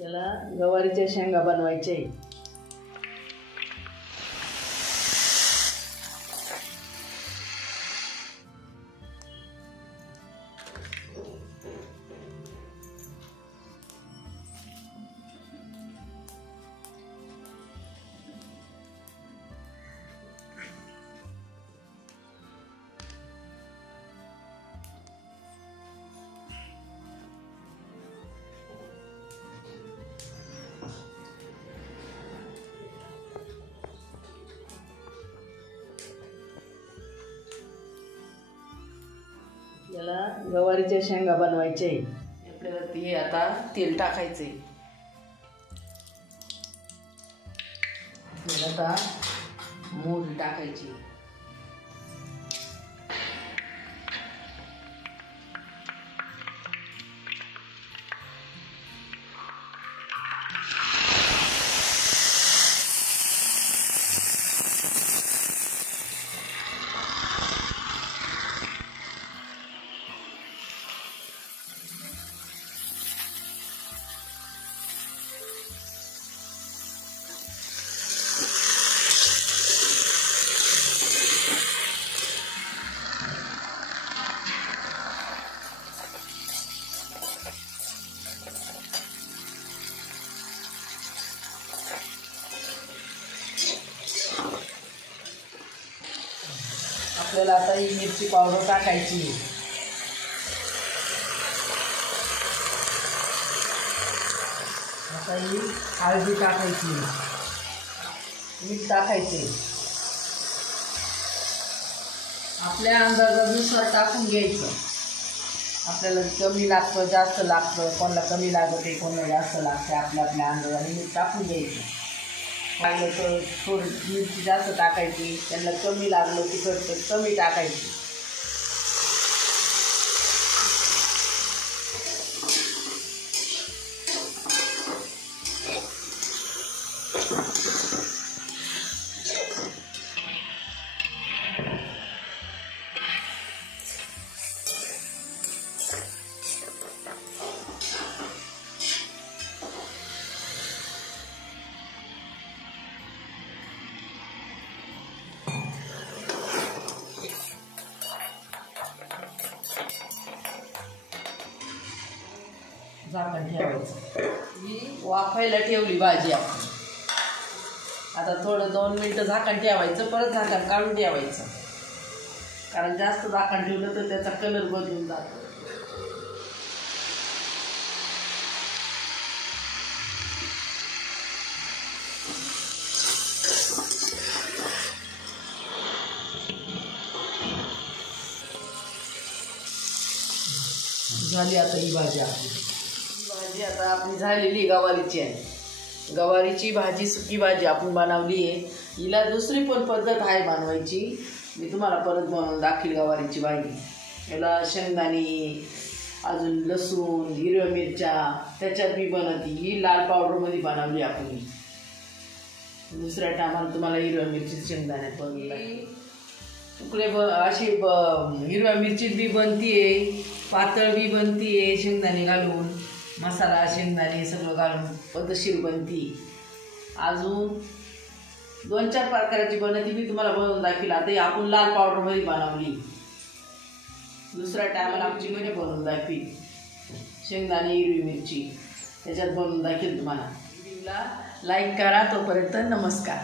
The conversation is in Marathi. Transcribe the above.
याला गवारीच्या शेंगा बनवायचे. याला गवारीच्या शेंगा बनवायचे. आपल्याला ते आता तेल टाकायचे. आता मोहरी टाकायची. आपल्याला आता ही मिरची पावडर टाकायची. आता ही हळदी टाकायची, मीठ टाकायचे. आपल्या अंदाजानुसार टाकून घ्यायचं. आपल्याला कमी लागतं जास्त लागतं, कोणाला कमी लागत आहे कोणाला जास्त लागते. आपल्या अंदाजाने मीठ टाकून घ्यायचं. लागलं तर थोडी मिरची जास्त टाकायची, त्यांना कमी लागलं तिखट तर कमी टाकायची. झाकण ठेवायचं. ही वाफायला ठेवली भाजी आपण. आता थोडं 2 मिनटं झाकण ठेवायचं, परत झाकण काढून ठेवायचं. कारण जास्त झाकण ठेवलं तर त्याचा कलर बदलून जातो. झाली आता ही भाजी आपली. भाजी आता आपली झालेली गवारीची आहे. गवारीची भाजी सुकी भाजी आपण बनवली आहे. हिला दुसरी पण पद्धत आहे बनवायची, मी तुम्हाला परत बनवून दाखवेल. गवारीची भाजी याला शेंगदाणे, अजून लसूण, हिरव्या मिरच्या त्याच्यात बी बनवती. ही लाल पावडरमध्ये बनवली आपण. दुसऱ्या टायमाला तुम्हाला हिरव्या मिरची शेंगदाण्यात बनवली. तुकडे अशी हिरव्या मिरचीत बी बनतीये, पातळ बी बनतीये. शेंगदाणे घालून मसाला शेंगदाणे सगळं घालून पद्धतशीर बनती. अजून 2-4 प्रकारची बनती मी तुम्हाला बनवून दाखवली. आता आपण लाल पावडरमध्ये बनवली. दुसऱ्या टायमाला आमची मध्ये बनवून दाखवी. शेंगदाणे हिरवी मिरची त्याच्यात बनवून दाखवेल तुम्हाला. व्हिडिओला लाईक करा. तोपर्यंत नमस्कार.